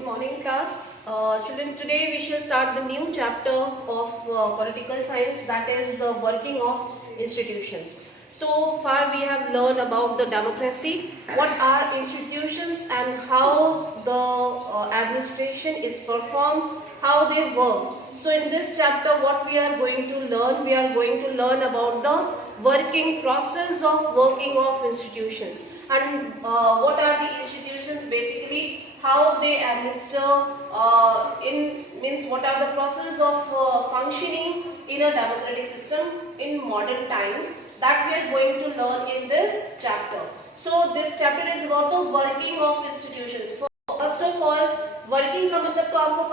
Good morning, class. Children, today we shall start the new chapter of political science, that is working of institutions. So far we have learned about the democracy, what are institutions and how the administration is performed, how they work. So in this chapter what we are going to learn about the working process of working of institutions, and what are the institutions basically, how they administer means what are the process of functioning in a democratic system in modern times, that we are going to learn in this chapter. So this chapter is about the working of institutions. First of all, working का मतलब तो आपको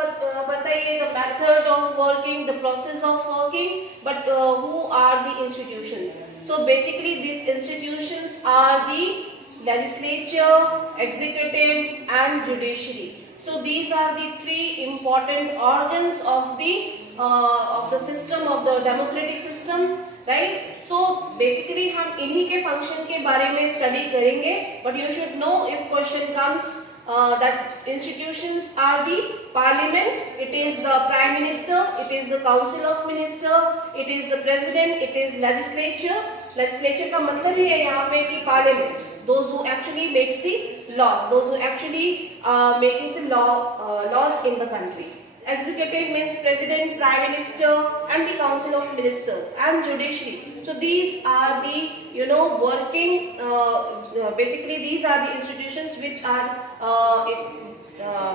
पता ही है, the method of working, the process of working, but who are the institutions? So basically these institutions are the legislature, executive and judiciary. So these are the three important organs of the system, of the democratic system, right? So basically हम इन्हीं के function के बारे में study करेंगे, but you should know if question comes that institutions are the parliament, it is the prime minister, it is the council of minister, it is the president, it is legislature. Legislature का मतलब ही है यहाँ पे कि parliament, those who actually makes the laws, those who actually making the laws in the country. Executive means president, prime minister and the council of ministers, and judiciary. So these are the working, basically these are the institutions which are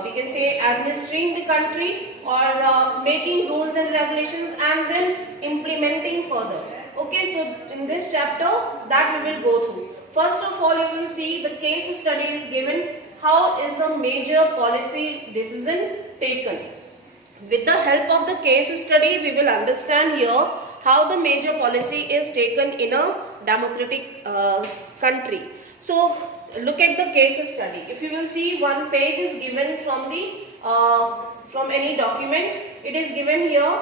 we can say administering the country or making rules and regulations and then implementing further. Okay, so in this chapter that we will go through. First of all, you will see the case study is given. How is a major policy decision taken? With the help of the case study, we will understand here how the major policy is taken in a democratic country. So look at the case study. If you will see, one page is given from the from any document. It is given here.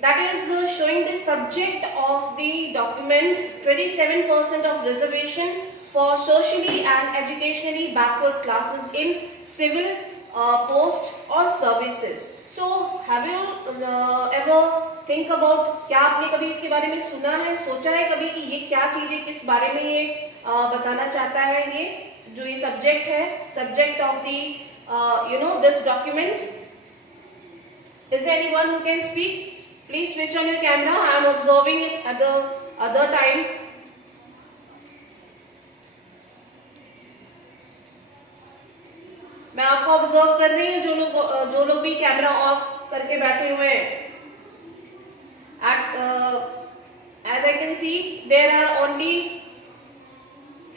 That is showing the subject of the document, 27% of reservation for socially and educationally backward classes in civil post or services. So have you ever think about, क्या आपने कभी इसके बारे में सुना है, सोचा है कभी कि ये क्या चीज़ है, किस बारे में ये बताना चाहता है, ये जो ये सब्जेक्ट है, subject of the this document? Is there anyone who can speak? Please switch on your camera. I am observing it at the other time. मैं आपको ऑब्जर्व कर रही हूँ, जो लोग भी कैमरा ऑफ करके बैठे हुए हैं. As I can see, there are only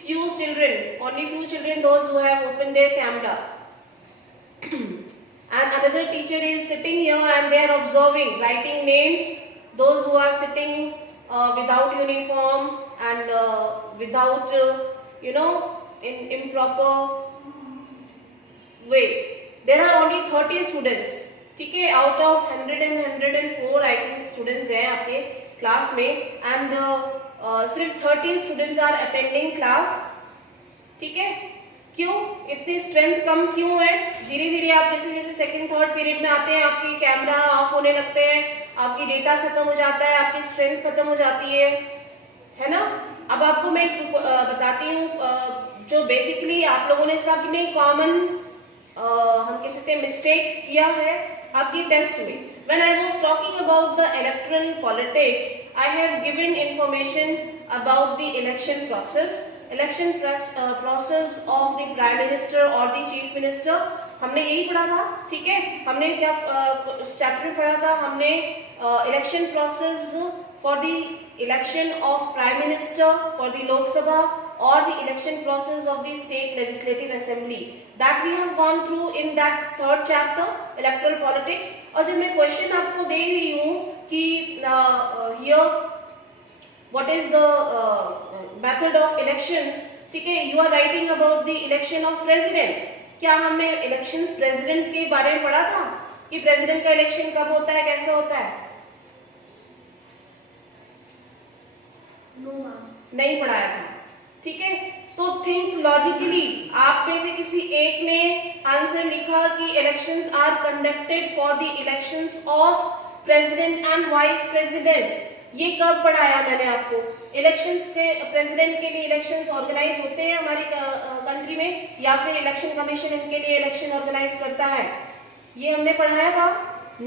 few children, those who have opened their camera. And another teacher is sitting here and they are observing, writing names, those who are sitting without uniform and without in improper way. There are only 30 students, ठीक है, out of 104 I think students हैं आपके class में, and सिर्फ 30 students are attending class, ठीक है. क्यों इतनी स्ट्रेंथ कम क्यों है? धीरे धीरे आप जैसे जैसे सेकंड थर्ड पीरियड में आते हैं, आपकी कैमरा ऑफ होने लगते हैं, आपकी डेटा खत्म हो जाता है, आपकी स्ट्रेंथ खत्म हो जाती है ना. अब आपको मैं बताती हूँ जो बेसिकली आप लोगों ने सबने कॉमन हम कह सकते हैं मिस्टेक किया है आपकी टेस्ट में. When I was talking about the electoral politics, I have given information about the election process. Election process of the prime minister or the chief minister, हमने यही पढ़ा था, ठीक है. हमने क्या चैप्टर पढ़ा था? हमने election process for the election of prime minister for the Lok Sabha or the election process of the state legislative assembly, that we have gone through in that third chapter, electoral politics. और जब मैं question आपको दे रही हूँ कि here what is the method of elections, ठीक है, you are writing about the election of president. क्या हमने elections president के बारे में पढ़ा था कि president का election कब होता है, कैसे होता है? नहीं पढ़ाया था, ठीक है. तो थिंक लॉजिकली, आप में से किसी एक ने आंसर लिखा कि elections are conducted for the elections of president and vice president. ये कब पढ़ाया मैंने आपको? इलेक्शंस के प्रेसिडेंट के लिए इलेक्शंस ऑर्गेनाइज होते हैं हमारी कंट्री में, या फिर इलेक्शन कमीशन इनके लिए इलेक्शन ऑर्गेनाइज करता है? ये हमने पढ़ाया था?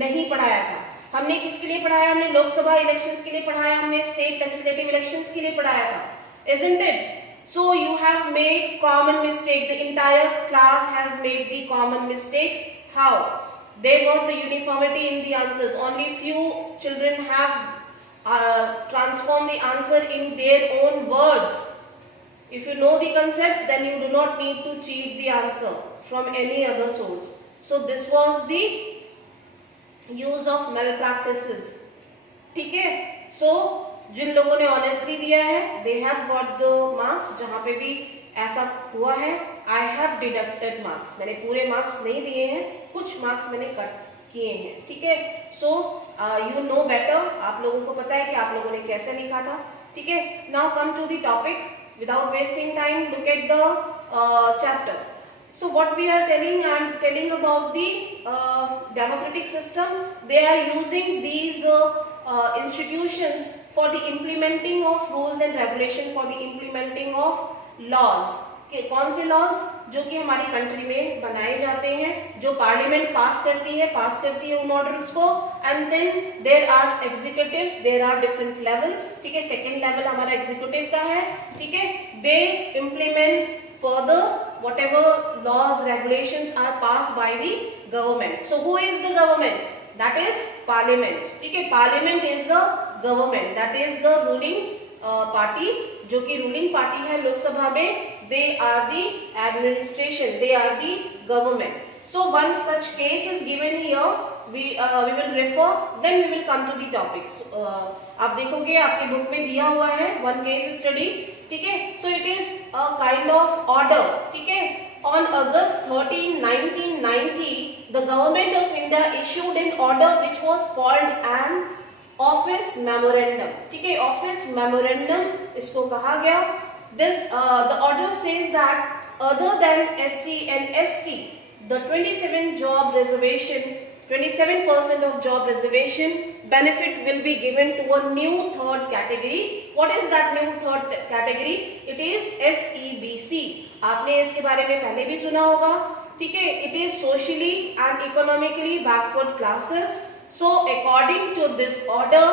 नहीं पढ़ाया था। हमने किसके लिए पढ़ाया? हमने लोकसभा इलेक्शंस के लिए पढ़ाया, हमने स्टेट लेजिस्लेटिव इलेक्शंस के लिए पढ़ाया था, isn't it? So you have made common mistake. The entire class has made the common mistakes. How? There was the uniformity in the answers. Only few children have transformed the answer in their own words. If you know the concept, then you do not need to cheat the answer from any other source. So this was the use of male practices. ठीक है, सो जिन लोगों ने honestly दिया है they have got the marks. जहां पे भी ऐसा हुआ है आई हैव डिडक्टेड मार्क्स, मैंने पूरे मार्क्स नहीं दिए हैं, कुछ मार्क्स मैंने कट किए हैं। ठीक है, सो यू नो बेटर, आप लोगों को पता है कि आप लोगों ने कैसे लिखा था। ठीक है, now come to the topic without wasting time, look at the chapter. So what we are telling, I am telling about the democratic system. They are using these institutions for the implementing of rules and regulation, for the implementing of laws. कौन से laws? जो कि हमारी country में बनाए जाते हैं, जो पार्लियामेंट पास करती है उन ऑर्डर्स को, and then there are executives, there are different levels. ठीक है, सेकंड लेवल हमारा एग्जीक्यूटिव का है। ठीक है, दे implements further whatever laws regulations are passed by the government. So who is the government? That is parliament. ठीक है, parliament is the government, that is the ruling party, जो कि ruling party है लोकसभा में। they are the administration, they are the government. So one such case is given here, we will refer, then we will come to the topics. आप देखोगे आपकी book में दिया हुआ है one case study। ठीक है, so it is a kind of order। ठीक है, on August 13, 1990, the government of India issued an order which was called an office memorandum। ठीक है, office memorandum इसको कहा गया। This the order says that other than SC and ST, the 27% of job reservation benefit will be given to a new third category. What is that new third category? It is SEBC। आपने इसके बारे में पहले भी सुना होगा। ठीक है, it is socially and economically backward classes. So according to this order,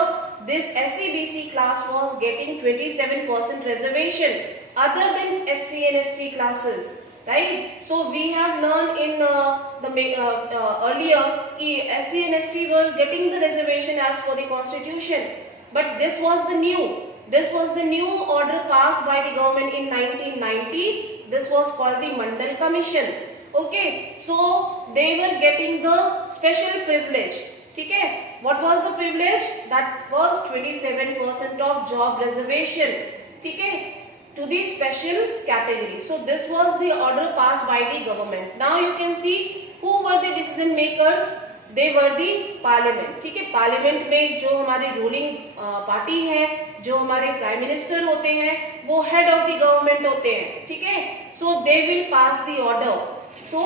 this SEBC class was getting 27% reservation other than SC and ST classes, right? So we have learned in the earlier कि SC and ST were getting the reservation as per the constitution, but this was the new order passed by the government in 1990. This was called the Mandal Commission. Okay, so they were getting the special privilege। ठीक है, what was the privilege? That was 27% of job reservation। ठीक है, to the special category. So this was the order passed by the government. Now you can see who were the decision makers. They were the parliament। ठीक है, parliament में जो हमारे ruling party है, जो हमारे प्राइम मिनिस्टर होते हैं, वो हेड ऑफ द गवर्नमेंट होते हैं। ठीक है, so they will pass the order. So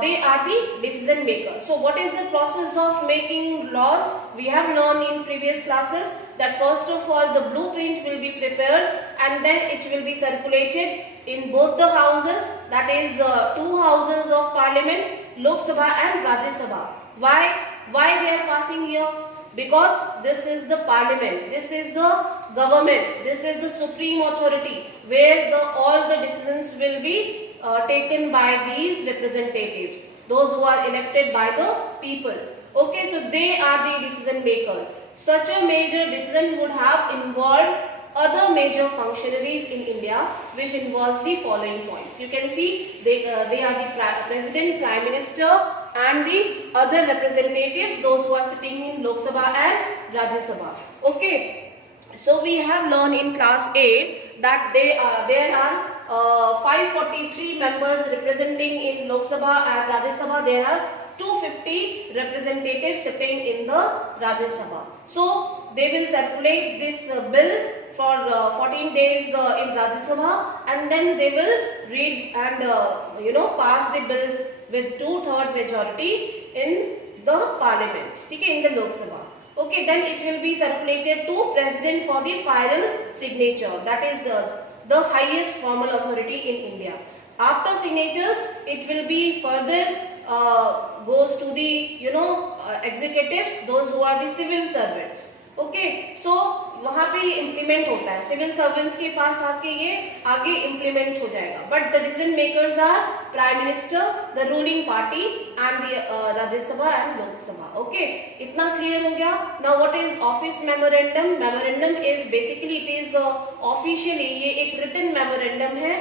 they are the decision makers. So what is the process of making laws? We have learned in previous classes that first of all the blueprint will be prepared and then it will be circulated in both the houses, that is two houses of parliament, Lok Sabha and Rajya Sabha. Why they are passing here? Because this is the parliament, this is the government, this is the supreme authority where all the decisions will be taken by these representatives, those who are elected by the people. Okay, so they are the decision makers. Such a major decision would have involved other major functionaries in India, which involves the following points. You can see they are the president, prime minister and the other representatives, those who are sitting in Lok Sabha and Rajya Sabha. Okay, so we have learned in class 8 that there are 543 members representing in Lok Sabha and Rajya Sabha. There are 250 representatives sitting in the Rajya Sabha. So they will circulate this bill for 14 days in Rajya Sabha, and then they will read and pass the bill with 2/3 majority in the parliament, ठीक है, in the Lok Sabha. Okay, then it will be circulated to president for the final signature. That is the highest formal authority in India. After signatures, it will be further goes to the executives, those who are the civil servants. Okay, so वहाँ पे implement होता है, civil servants के पास आके ये आगे implement हो जाएगा. But the decision makers are Prime Minister, the ruling party, and the Rajya Sabha and Lok Sabha. Okay, इतना clear हो गया. Now what is office memorandum? Memorandum is basically it is officially ये एक written memorandum है,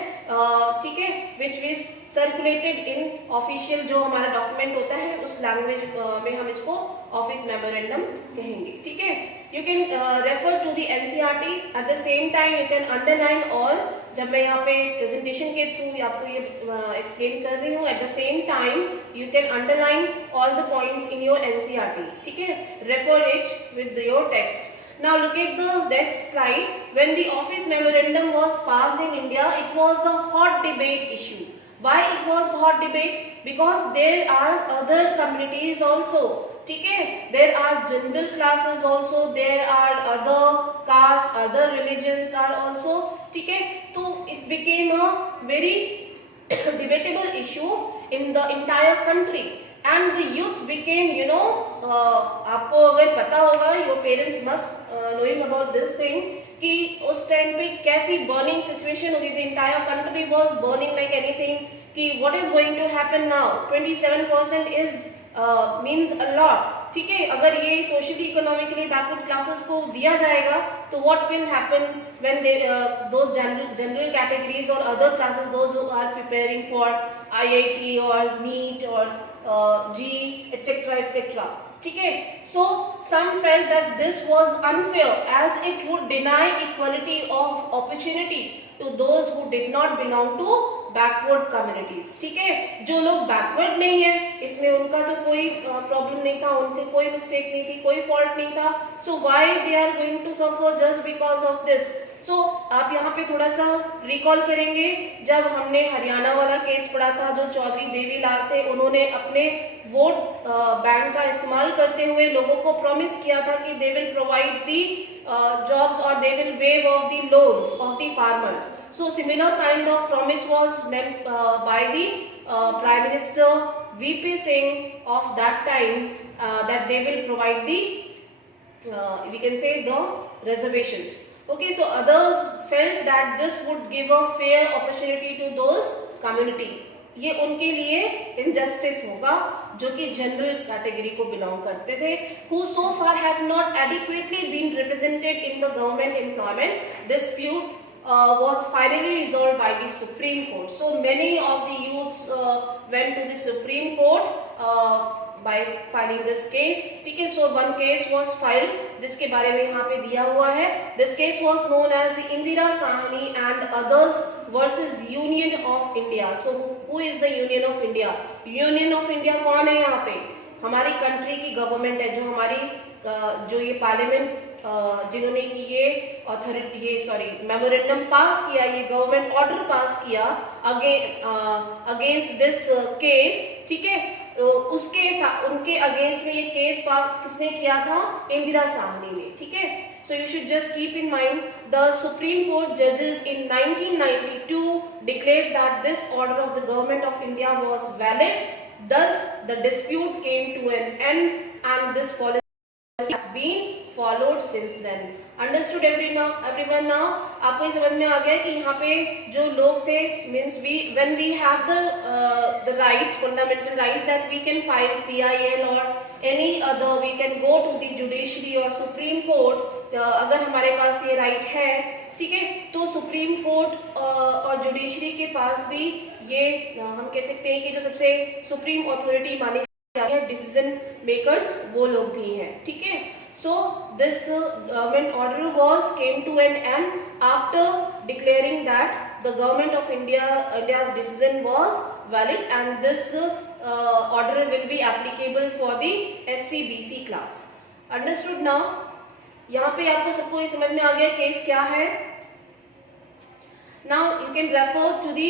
ठीक है, which is circulated in official जो हमारा document होता है उस language में हम इसको office memorandum कहेंगे, ठीक है. You can refer to the NCERT. At the same time you can underline all. जब मैं यहाँ पे presentation के through आपको ये explain कर रही हूँ, at the same time you can underline all the points in your NCERT, ठीक है. Refer it with your text. Now look at the next slide. When the office memorandum was passed in India, it was a hot debate issue. Why it was hot debate? Because there are other communities also, ठीक है, there are general classes also, there are other castes, other religions are also, ठीक है. तो it became a very debatable issue in the entire country, and the youths became, आपको अगर पता होगा, your parents must knowing about this thing, कि उस time पे कैसी burning situation होगी, the entire country was burning like anything, कि what is going to happen now. 27% is means a lot, ठीक है. अगर ये socially economically backward classes को दिया जाएगा तो what will happen when they those general categories or other classes, those who are preparing for IIT or NEET or JEE etc., ठीक है. So some felt that this was unfair as it would deny equality of opportunity to those who did not belong to backward communities, ठीक है. जो लोग backward नहीं है इसमें उनका तो कोई प्रॉब्लम नहीं था, उनके कोई मिस्टेक नहीं थी, कोई फॉल्ट नहीं था. So why they are going to suffer just because of this. So आप यहाँ पे थोड़ा सा रिकॉल करेंगे जब हमने हरियाणा वाला केस पढ़ा था, जो चौधरी देवीलाल थे, उन्होंने अपने वोट बैंक का इस्तेमाल करते हुए लोगों को प्रॉमिस किया था कि they will provide the jobs or they will waive off the loans of the farmers. So similar kind of promise was made by the Prime Minister VP Singh of that time, that they will provide the we can say the reservations. Okay, so others felt that this would give a fair opportunity to those community. ये उनके लिए injustice होगा जो कि general category को belong करते थे, who so far had not adequately been represented in the government employment. Dispute was finally resolved by the Supreme Court. So many of the youths went to the Supreme Court by filing this case, ठीक है. So one case was filed जिसके बारे में यहाँ पे दिया हुआ है. This case was known as the Indira Sahni and others versus Union of India. So who is the Union of India? Union of India कौन है यहाँ पे? हमारी कंट्री की गवर्नमेंट है, जो हमारी जो ये पार्लियामेंट जिन्होंने की ये अथॉरिटी मेमोरेंडम पास किया, ये गवर्नमेंट ऑर्डर पास किया अगेंस्ट दिस केस, ठीक है. उसके उनके अगेंस्ट में ये केस किसने किया था? इंदिरा साहनी ने, ठीक है. So you should just keep in mind the Supreme Court judges in 1992 declared that this order of the government of India was valid. Thus the dispute came to an end and this policy has been followed since then. Understood everyone now? आपको ये समझ में आ गया कि यहाँ पे जो लोग थे, means when we have the rights, fundamental rights, that we can file PIL or any other, we can go to the judiciary or Supreme Court. अगर हमारे पास ये राइट है, ठीक है, तो सुप्रीम कोर्ट और जुडिशरी के पास भी ये हम कह सकते हैं कि जो सबसे सुप्रीम अथॉरिटी मानी जाती है, डिसीजन मेकर्स वो लोग भी हैं, ठीक है. So this government order came to an end after declaring that the government of India's decision was valid, and this order will be applicable for the SC BC class. Understood now? यहाँ पे आपको सबको ये समझ में आ गया case क्या है. Now you can refer to the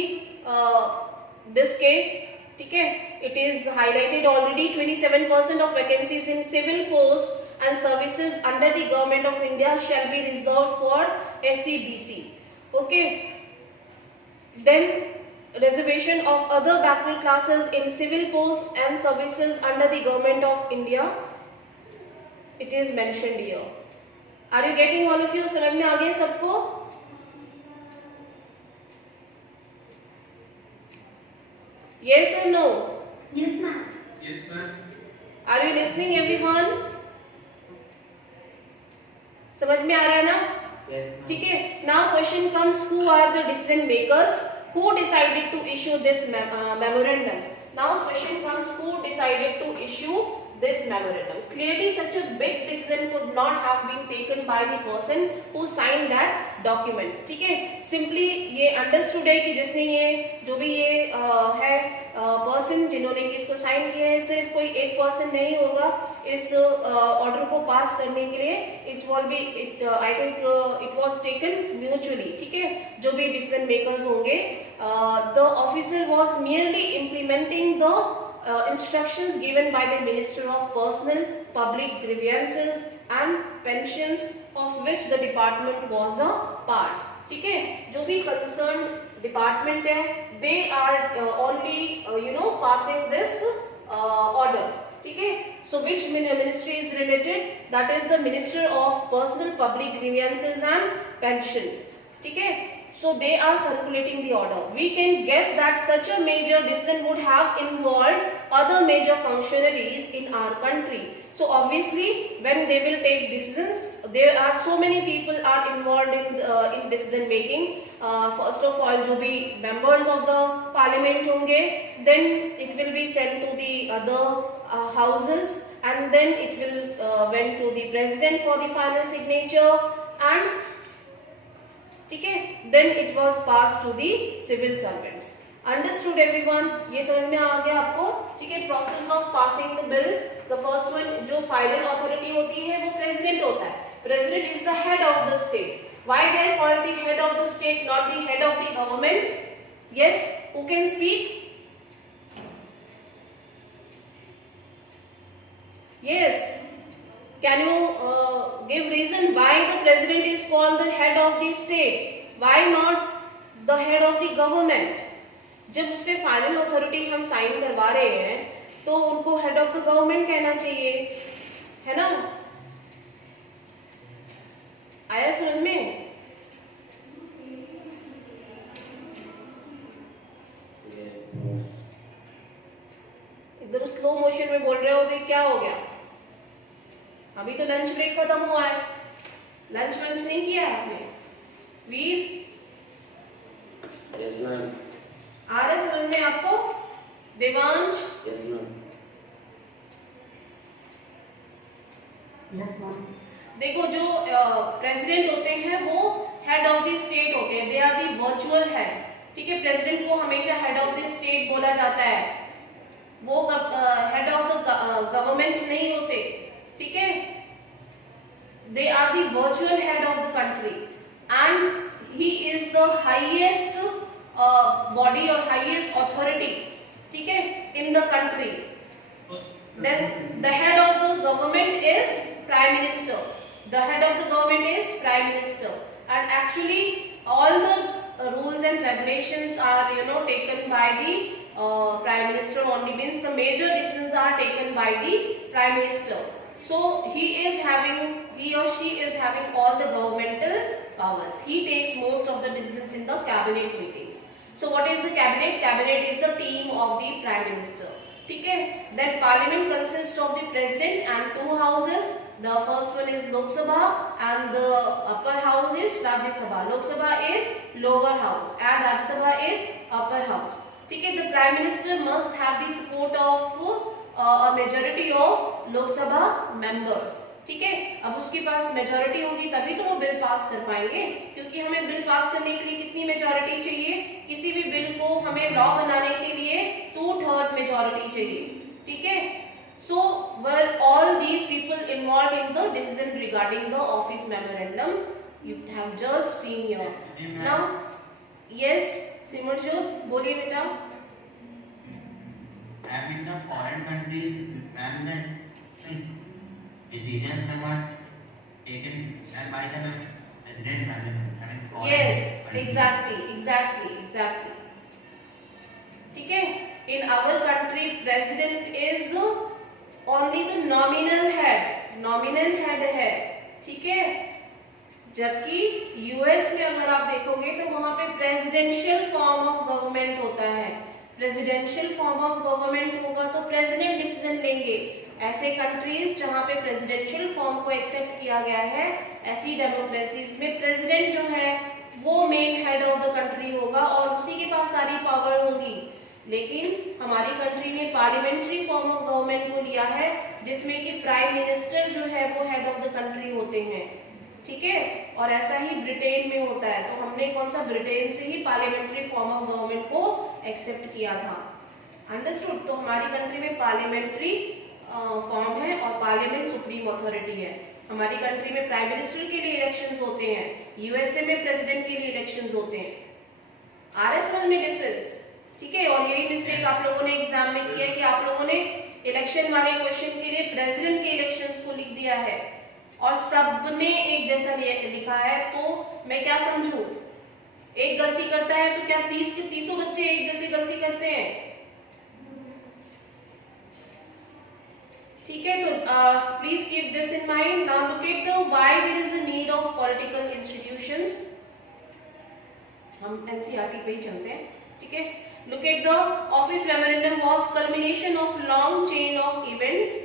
this case. ठीक है, it is highlighted already. 27% of vacancies in civil posts and services under the government of India shall be reserved for SCBC. Okay. Then reservation of other backward classes in civil posts and services under the government of India, it is mentioned here. Are you getting all of you? समझ में आ गया सबको? Yes or no? Yes, ma'am. Yes, ma'am. Are you listening, everyone? समझ में आ रहा है ना? Yes, ma'am. ठीक है. Now question comes, who are the decision makers? Who decided to issue this memorandum? Now question comes, who decided to issue this memorandum? Clearly such a big decision could not have been taken by the person who signed that document. ठीक है. Simply ये understood है कि जिसने ये जो भी ये है पर्सन जिन्होंने इसको साइन किया है, सिर्फ कोई एक पर्सन नहीं होगा इस ऑर्डर को पास करने के लिए. It will be I think it was taken mutually. ठीक है, जो भी डिसीजन मेकर्स होंगे, the officer was merely implementing the instructions given by the Minister of Personal Public Grievances and Pensions, of which the department was a part. ठीक है, जो भी concerned department है, they are only passing this order. ठीक है, so which ministry is related? That is the Minister of Personal Public Grievances and Pension. ठीक है, so they are circulating the order. We can guess that such a major decision would have involved other major functionaries in our country. So obviously when they will take decisions, there are so many people are involved in decision making. First of all, जो भी members of the parliament होंगे, then it will be sent to the other houses, and then it will went to the president for the final signature, and ठीक है, then it was passed to the civil servants. Understood everyone? ये समझ में आ गया आपको? ठीक है, process of passing the bill. The first one, जो final authority होती है वो president होता है. President is the head of the state. Why they are called the head of the state, not the head of the government? Yes, who can speak? Yes. Can you give reason why the president is called the head of the state? Why not the head of the government? जब उससे final authority हम sign करवा रहे हैं तो उनको head of the government कहना चाहिए, है ना? आया समझ में? एकदम स्लो मोशन में बोल रहे हो भाई, क्या हो गया? अभी तो लंच ब्रेक खत्म हुआ है, लंच वंच नहीं किया है आपने? वीर, Yes, ma'am. आ रहा है समझ में आपको? Devansh, Yes, ma'am. Yes, ma'am. देखो जो प्रेसिडेंट होते हैं वो हेड ऑफ द स्टेट होते हैं, they are the virtual head. ठीक है, प्रेसिडेंट को हमेशा हेड ऑफ द स्टेट बोला जाता है, वो हेड ऑफ द गवर्नमेंट नहीं होते. ठीक है, they are the virtual head of the country and he is the highest body or highest authority, ठीक है, in the country. Then the head of the government is prime minister. The head of the government is prime minister, and actually all the rules and regulations are taken by the prime minister only. Means the major decisions are taken by the prime minister. So he or she is having all the governmental powers. He takes most of the decisions in the cabinet meetings. So what is the cabinet? Cabinet is the team of the prime minister. ठीक है. Then parliament consists of the president and two houses. The first one is Lok Sabha and the upper house is Rajya Sabha. Lok Sabha is lower house and Rajya Sabha is upper house. ठीक है. The prime minister must have the support of a majority of Lok Sabha members. ठीक है. अब उसके पास majority होगी तभी तो वो बिल पास कर पाएंगे, क्योंकि हमें बिल पास करने के लिए कितनी मेजोरिटी चाहिए? किसी भी बिल को हमें लॉ बनाने के लिए 2/3 मेजोरिटी चाहिए. ठीक है. So were all these people involved in the decision regarding the office memorandum? You have just seen here. Now, yes, Simarjot, बोलिए बेटा. And in the foreign countries, when the decisions were taken by the president, yes, exactly. ठीक है. In our country, president is only the nominal head है. ठीक है. जबकि US में अगर आप देखोगे तो वहां पे प्रेसिडेंशियल फॉर्म ऑफ गवर्नमेंट होता है. प्रेसिडेंशियल फॉर्म ऑफ गवर्नमेंट होगा तो प्रेसिडेंट डिसीजन लेंगे. ऐसे कंट्रीज जहां पे प्रेसिडेंशियल फॉर्म को एक्सेप्ट किया गया है, ऐसी डेमोक्रेसीज में प्रेसिडेंट जो है वो main head of the country होगा और उसी के पास सारी पावर होगी. लेकिन हमारी कंट्री ने पार्लियामेंट्री फॉर्म ऑफ गवर्नमेंट को लिया है जिसमें कि प्राइम मिनिस्टर जो है वो हेड ऑफ द कंट्री होते हैं. ठीक है. और ऐसा ही ब्रिटेन में होता है. तो हमने कौन सा, ब्रिटेन से ही पार्लियामेंट्री फॉर्म ऑफ गवर्नमेंट को एक्सेप्ट किया था. अंडरस्टूड. तो हमारी कंट्री में पार्लियामेंट्री फॉर्म है और पार्लियामेंट सुप्रीम अथॉरिटी है. हमारी कंट्री में प्राइम मिनिस्टर के लिए इलेक्शंस होते हैं, यूएसए में प्रेसिडेंट के लिए इलेक्शंस होते हैं. RS1 में डिफरेंस. ठीक है. और यही मिस्टेक आप लोगों ने एग्जाम में किया है कि आप लोगों ने इलेक्शन वाले क्वेश्चन के लिए प्रेसिडेंट के इलेक्शंस को लिख दिया है और सबने एक जैसा लिखा है. तो मैं क्या समझूं, एक गलती करता है तो क्या 30 के 30 बच्चे एक जैसी गलती करते हैं? ठीक है. तो please keep this in mind. Now look at the why there is the need of political institutions. हम एनसीईआरटी पे ही चलते हैं. ठीक है. Look at the office memorandum was culmination of long chain of events.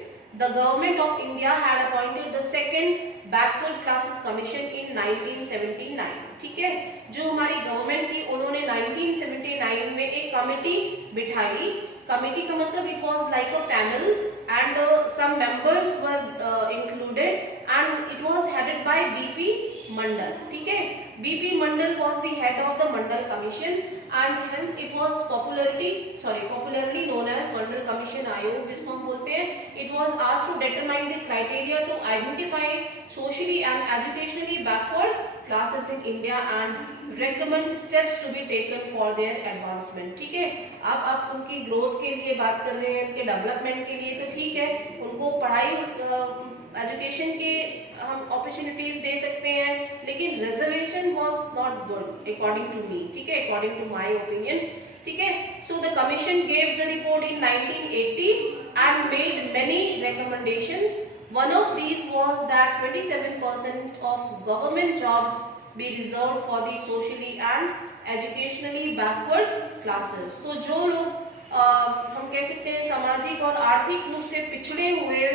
The government of India had appointed the second backward classes commission in 1979. ठीक है. जो हमारी गवर्नमेंट थी उन्होंने 1979 में एक कमेटी बिठाई. कमेटी का मतलब it was like a panel and some members were included and it was headed by BP Mandal. ठीक है. BP Mandal was the head of the Mandal Commission and hence it was popularly known as Mandal Commission आयोग जिसको हम बोलते हैं. It was asked to determine the criteria to identify socially and educationally backward classes in India and recommend steps to be taken for their advancement. ठीक है. अब आप उनकी ग्रोथ के लिए बात कर रहे हैं, उनके डेवलपमेंट के लिए तो ठीक है, उनको पढ़ाई एजुकेशन के हम अपॉर्चुनिटीज दे सकते हैं, लेकिन reservation was not good according to me. ठीक है. According to my opinion. ठीक है. So the commission gave the report in 1980 and made many recommendations. One of these was that 27% of government jobs be reserved for the socially and educationally backward classes. तो जो लोग हम कह सकते हैं सामाजिक और आर्थिक रूप से पिछड़े हुए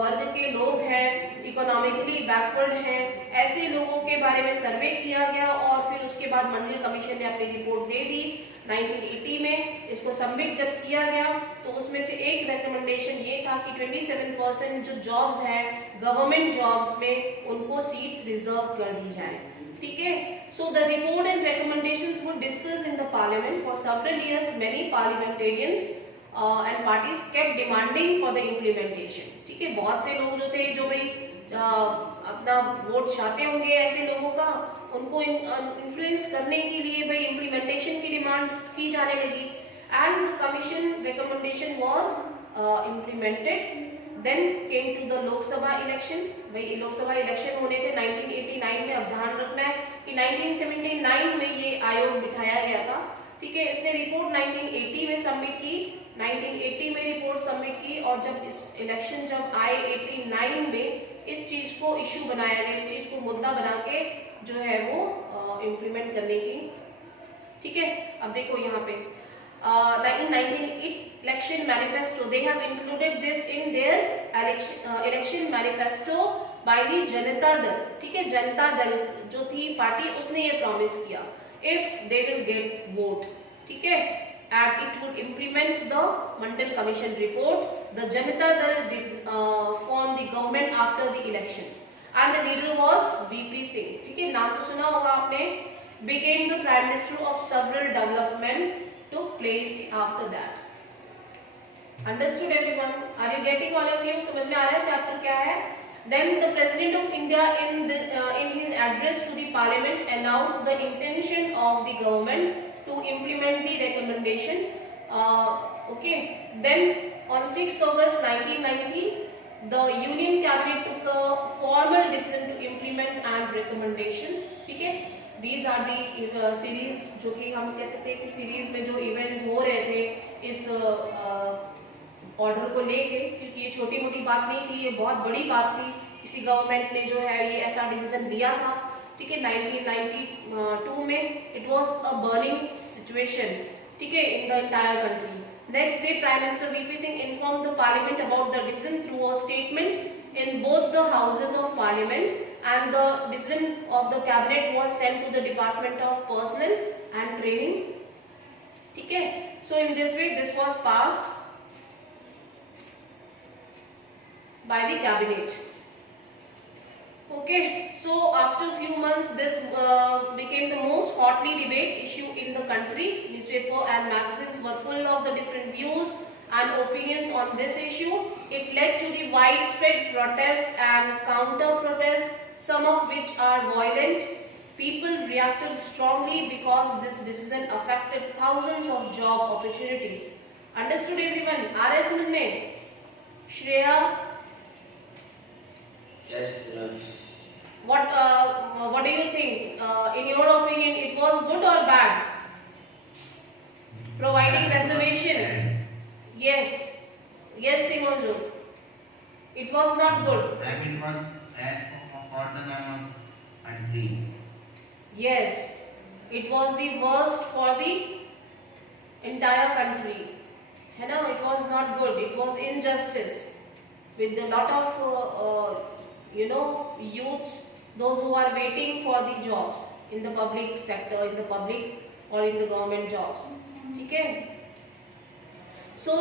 वर्ग के लोग हैं, इकोनॉमिकली बैकवर्ड हैं, ऐसे लोगों के बारे में सर्वे किया गया और फिर उसके बाद मंडल कमीशन ने अपनी रिपोर्ट दे दी 1980 में. इसको सबमिट जब किया गया तो उसमें से एक रिकमेंडेशन ये था कि 27% जो जॉब्स हैं गवर्नमेंट जॉब्स में उनको सीट्स रिजर्व कर दी जाए. ठीक है. So the report and recommendations were discussed in the parliament for several years. Many parliamentarians and parties kept demanding for the implementation. ठीक है. बहुत से लोग जो थे जो भाई अपना वोट चाहते होंगे ऐसे लोगों का, उनको इन्फ्लुएंस करने के लिए भाई इम्प्लीमेंटेशन की डिमांड की जाने लगी. And the commission recommendation was implemented. Then came to the Lok Sabha election. भाई लोकसभा इलेक्शन होने थे 1989 में. अब ध्यान रखना है कि 1979 में ये आयोग बिठाया गया था. ठीक है. इसने रिपोर्ट 1980 में सबमिट की. 1980 में रिपोर्ट सबमिट की और जब इस इलेक्शन जब आए 89 में इस चीज को इश्यू बनाया गया, इस चीज को मुद्दा बना के जो है वो इम्प्लीमेंट करने की. ठीक है. अब देखो यहाँ पे 1919 its election manifesto. They have included this in their election manifesto by the Janata Dal. ठीक है. जनता दल जो थी पार्टी उसने ये प्रॉमिस किया if they will get vote. ठीक है. And it would implement the Mandal Commission report. The Janata Dal did form the government after the elections, and the leader was VP Singh. ठीक है. नाम तो सुना होगा आपने. Became the Prime Minister of several development took place after that. Understood everyone? Are you getting all of you? समझ में आ रहा है चैप्टर क्या है? Then the President of India in his address to the Parliament announced the intention of the government to implement the recommendation. Okay. Then on 6 August 1990, the Union Cabinet took a formal decision to implement and recommendations. ठीक है? These are the series जो कि हम कह सकते हैं कि series में जो इवेंट्स हो रहे थे इस ऑर्डर को लेके, क्योंकि ये छोटी मोटी बात नहीं थी, ये बहुत बड़ी बात थी। किसी गवर्नमेंट ने जो है ये ऐसा डिसीजन लिया था, ठीक है, 1992 में। It was a burning situation, ठीक है, in the entire country. Next day prime minister VP Singh informed the parliament about the decision through a statement in both the houses of parliament, and the decision of the cabinet was sent to the Department of Personnel and Training, ठीक है। So in this way this was passed by the cabinet. Okay, so after few months this became the most hotly debated issue in the country. Newspaper and magazines were full of the different views and opinions on this issue. It led to the widespread protest and counter protest, some of which are violent. People reacted strongly because this decision affected thousands of job opportunities. Understood everyone? Are you समझ में? Shreya? Yes, what do you think? In your opinion, it was good or bad? Providing reservation. Yes, yes, Simonju. It was not good. That it was bad for the member country. Yes, it was the worst for the entire country. है ना? It was not good. It was injustice with a lot of youths, those who are waiting for the jobs in the public sector, in the public or in the government jobs. ठीक है? So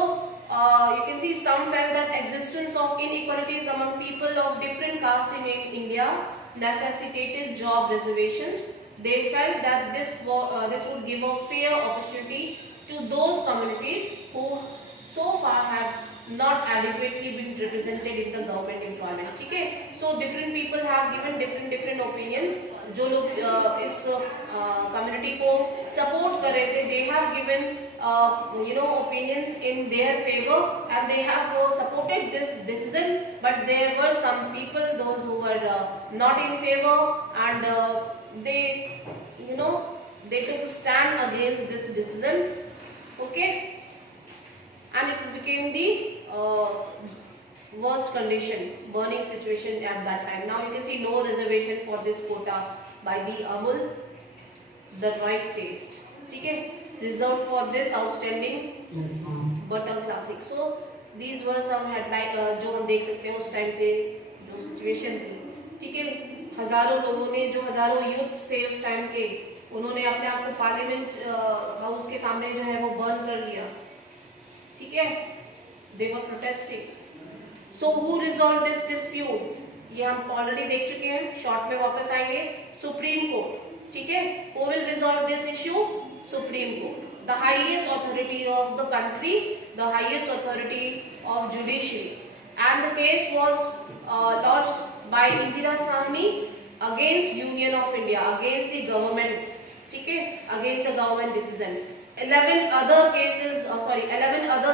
you can see some felt that existence of inequalities among people of different castes in India necessitated job reservations. They felt that this would give a fair opportunity to those communities who so far had not adequately been represented in the government employment. ठीक है? So different people have given different opinions. जो लोग इस community को support कर रहे थे, they have given opinions in their favor, and they have supported this decision. But there were some people, those who were not in favor, and they took stand against this decision. Okay, and it became the worst condition, burning situation at that time. Now you can see no reservation for this quota by the Amul, the right taste. ठीक है? Reserved for this outstanding butter classic. So these were some headline जो हम देख सकते हैं उस time पे जो सिचुएशन थी, ठीक है। हजारों लोगों ने, जो हजारों यूथ्स थे उस टाइम के, उन्होंने अपने आप को पार्लियामेंट हाउस के सामने जो है वो बर्न कर लिया, ठीक है। They were protesting. So who resolved this dispute? ये हम ऑलरेडी देख चुके हैं, शॉर्ट में वापस आएंगे। सुप्रीम कोर्ट, ठीक है। Who will resolve this issue? Supreme Court, the highest authority of the country, the highest authority of judiciary, and the case was lodged by Indira Sahni against Union of India, against the government, ठीक है, against the government decision. 11 other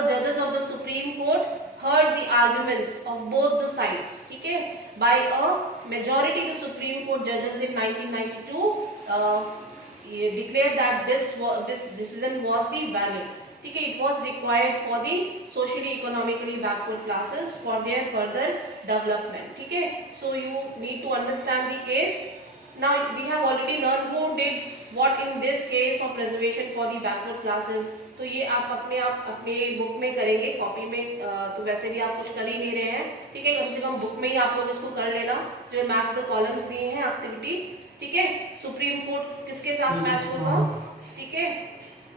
judges of the Supreme Court heard the arguments of both the sides, ठीक है, by a majority. The Supreme Court judges in 1992 declared that this decision was the valid, ठीक है। It was required for the socially economically backward classes for their further development, ठीक है। So you need to understand the case. Now we have already learned who did what in this case of reservation for the backward classes. तो ये आप अपने book में करेंगे, copy में तो वैसे भी आप कुछ कर ही नहीं रहे हैं, ठीक है। कम से कम बुक में ही आप लोग इसको कर लेना, जो मैच द कॉलम्स दिए हैं एक्टिविटी, ठीक है। सुप्रीम कोर्ट किसके साथ मैच होगा, ठीक है।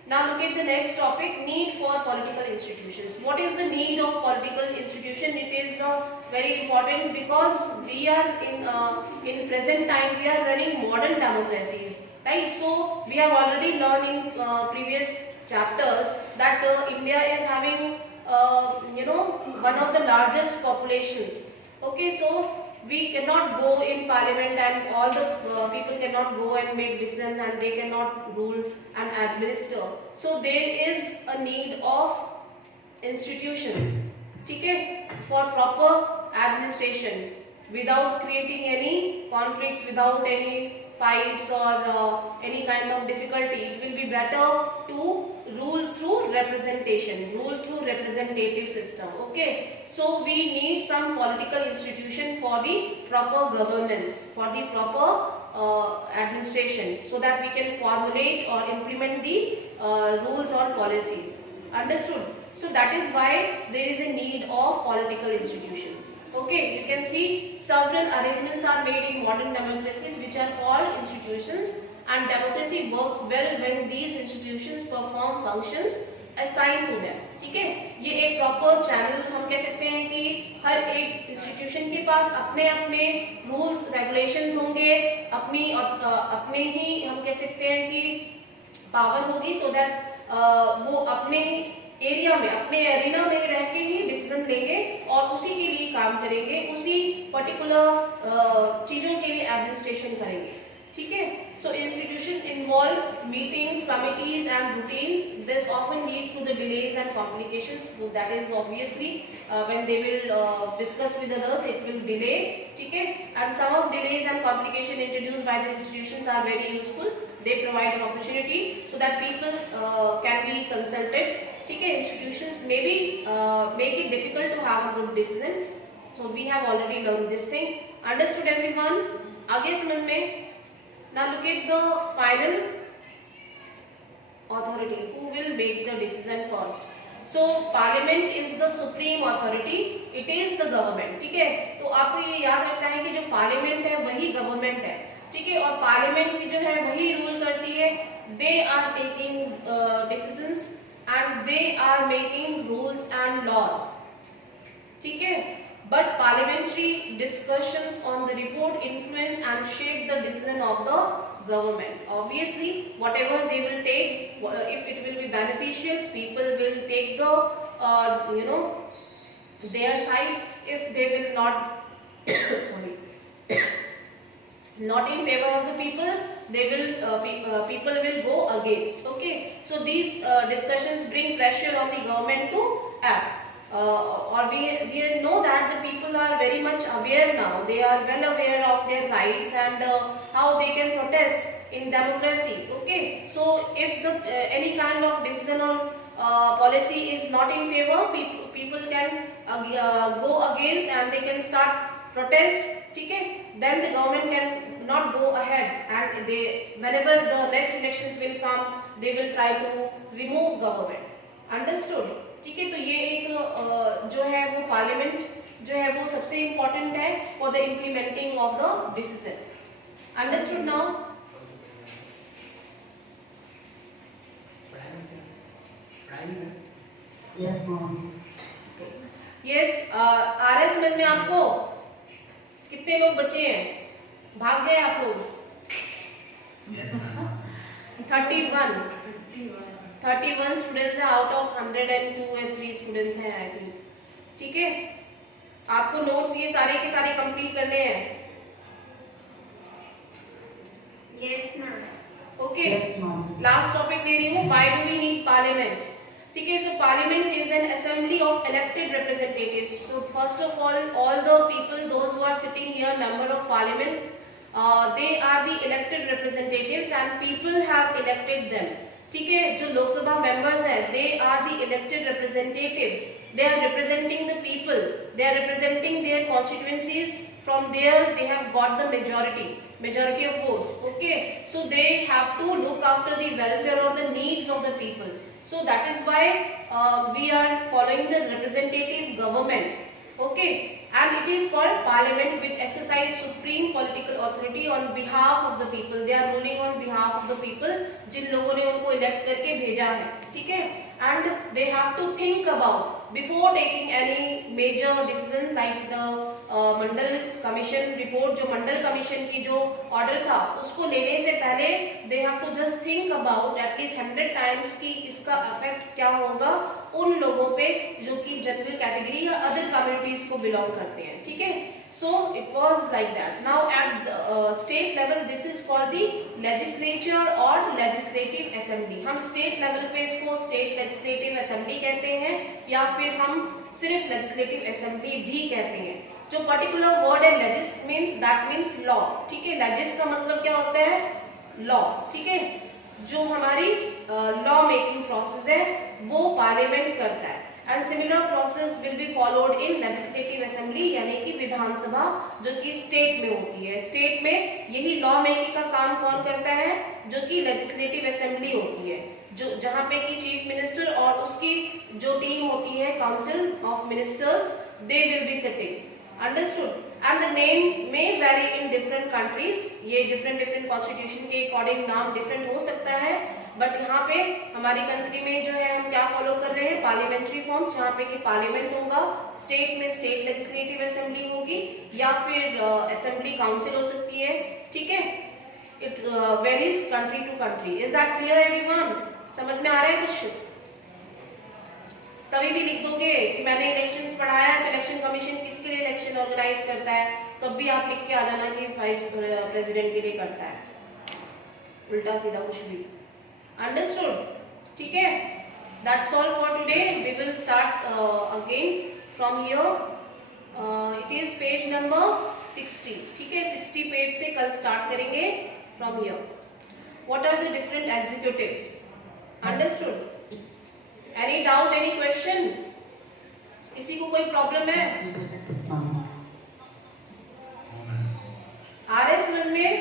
Now look at the next topic, need for political institutions. What is the need of political institution? It is very important because we are in present time we are running modern democracies, right? So we have already learned in previous chapters that that India is having one of the largest populations. Okay, so we cannot go in parliament and all the people cannot go and make decisions and they cannot rule and administer. So there is a need of institutions, ठीक है, for proper administration without creating any conflicts, without any fights or any kind of difficulty. It will be better to rule through representation, rule through representative system. Okay, so we need some political institution for the proper governance, for the proper administration, so that we can formulate or implement the rules or policies. Understood? So that is why there is a need of political institution. Okay, you can see several arrangements are made in modern democracies which are called institutions, and democracy works well when these institutions perform functions assigned to them. ठीक है, ये एक proper channel हम कह सकते हैं कि हर एक इंस्टीट्यूशन के पास अपने अपने रूल्स रेगुलेशंस होंगे, अपने ही हम कह सकते हैं कि पावर होगी, सो दैट वो अपने एरिया में, अपने एरिना में रह के ही डिसीजन लेंगे और उसी के लिए काम करेंगे, उसी पर्टिकुलर चीजों के लिए एडमिनिस्ट्रेशन करेंगे. ठीक है, so institution involve meetings, committees and routines. This often leads to the delays and complications. That is obviously when they will discuss with others, it will delay. ठीक है, and some of delays and complication introduced by the institutions are very useful. They provide an opportunity so that people can be consulted. ठीक है, institutions maybe make it difficult to have a good decision. So we have already learned this thing. Understood everyone? आगे समझ में. Now look at the final authority. Who will make the decision first? So parliament is the supreme authority. It is the government. ठीक है, तो आपको ये याद रखना है कि जो parliament है वही government है. ठीक है, और पार्लियामेंट जो है वही रूल करती है. They are taking decisions and they are making rules and laws. ठीक है, but parliamentary discussions on the report influence and shape the decision of the government. Obviously whatever they will take, if it will be beneficial, people will take the their side. If they will not sorry not in favor of the people, they will people will go against. Okay, so these discussions bring pressure on the government to act. Or we know that the people are very much aware now. They are well aware of their rights and how they can protest in democracy. Okay, so if the any kind of decision or policy is not in favor, people can go against and they can start protest. ठीक है, then the government can not go ahead and they, whenever the next elections will come, they will try to remove government. Understood? ठीक है, तो ये एक जो है वो पार्लियामेंट जो है वो सबसे इम्पोर्टेंट है for the implementing of the decision. Understood now? Yes, RS समझ में आपको? कितने लोग बचे हैं? भाग गए आप लोग? 31 स्टूडेंट्स हैं आउट ऑफ 102 या 3 स्टूडेंट्स हैं आई थिंक. ठीक है, आपको नोट्स ये सारे के सारे कंप्लीट करने हैं. Yes ma'am. Okay, last topic ले रही हूँ, why do we need parliament. ठीक है, so parliament is an assembly of elected representatives. So first of all the people, those who are sitting here, member of parliament, they are the elected representatives and people have elected them. ठीक है, जो Lok Sabha members हैं, they are the elected representatives. They are representing the people. They are representing their constituencies. From there, they have got the majority of votes. Okay, so they have to look after the welfare or the needs of the people. So that is why we are following the representative government. Okay, and it is called parliament, which exercise supreme political authority on behalf of the people. They are ruling on behalf of the people, जिन लोगों ने उनको elect करके भेजा है. ठीक है, and they have to think about before taking any major decision like the Mandal commission report. जो मंडल commission की जो ऑर्डर था उसको लेने से पहले they have to just think about at least 100 times कि इसका इफेक्ट क्या होगा उन लोगों पे जो कि जनरल कैटेगरी या अदर कम्युनिटीज को बिलोंग करते हैं, ठीक है। So it was like that. Now at state level this is called the legislature और लेजिस्लेटिव असेंबली। हम स्टेट लेवल पे इसको स्टेट लेजिस्लेटिव असेंबली कहते हैं या फिर हम सिर्फ लेजिस्लेटिव असेंबली भी कहते हैं। जो पर्टिकुलर वर्ड है लेजिस मींस दैट मींस लॉ, ठीक है। लेजिस का मतलब क्या होता है? लॉ, ठीक है। जो हमारी लॉ मेकिंग प्रोसेस है वो पार्लियामेंट करता है। And similar process will be followed in legislative assembly यानी कि विधानसभा जो कि स्टेट में होती है। स्टेट में यही लॉ मेकिंग का काम कौन करता है? जो कि लेजिस्लेटिव असेंबली होती है, जो जहां पे कि चीफ मिनिस्टर और उसकी जो टीम होती है council of ministers they will be sitting. Understood? And the name may vary in different countries. ये different constitution के according नाम different हो सकता है, but यहाँ पे हमारी कंट्री में जो है हम क्या फॉलो कर रहे हैं? पार्लियामेंट्री फॉर्म, जहाँ पे कि पार्लियामेंट होगा, स्टेट में स्टेट लेजिस्लेटिव असेंबली होगी या फिर असेंबली काउंसिल हो सकती है, ठीक है। It varies country to country. Is that clear everyone? समझ में आ रहा है कुछ? कभी भी लिख दोगे कि मैंने इलेक्शंस पढ़ाया है तो इलेक्शन कमीशन किसके लिए इलेक्शन ऑर्गेनाइज करता है, तब भी आप लिख के आ जाना कि वाइस प्रेसिडेंट के लिए करता है, उल्टा सीधा कुछ भी। अंडरस्टूड? ठीक है। That's all for today. We will start again from here. It is page number 60, ठीक है। 60 पेज से कल स्टार्ट करेंगे from here. What are the different executives? Understood? Any doubt, any question? किसी को कोई प्रॉब्लम है? आ रहे समझ में?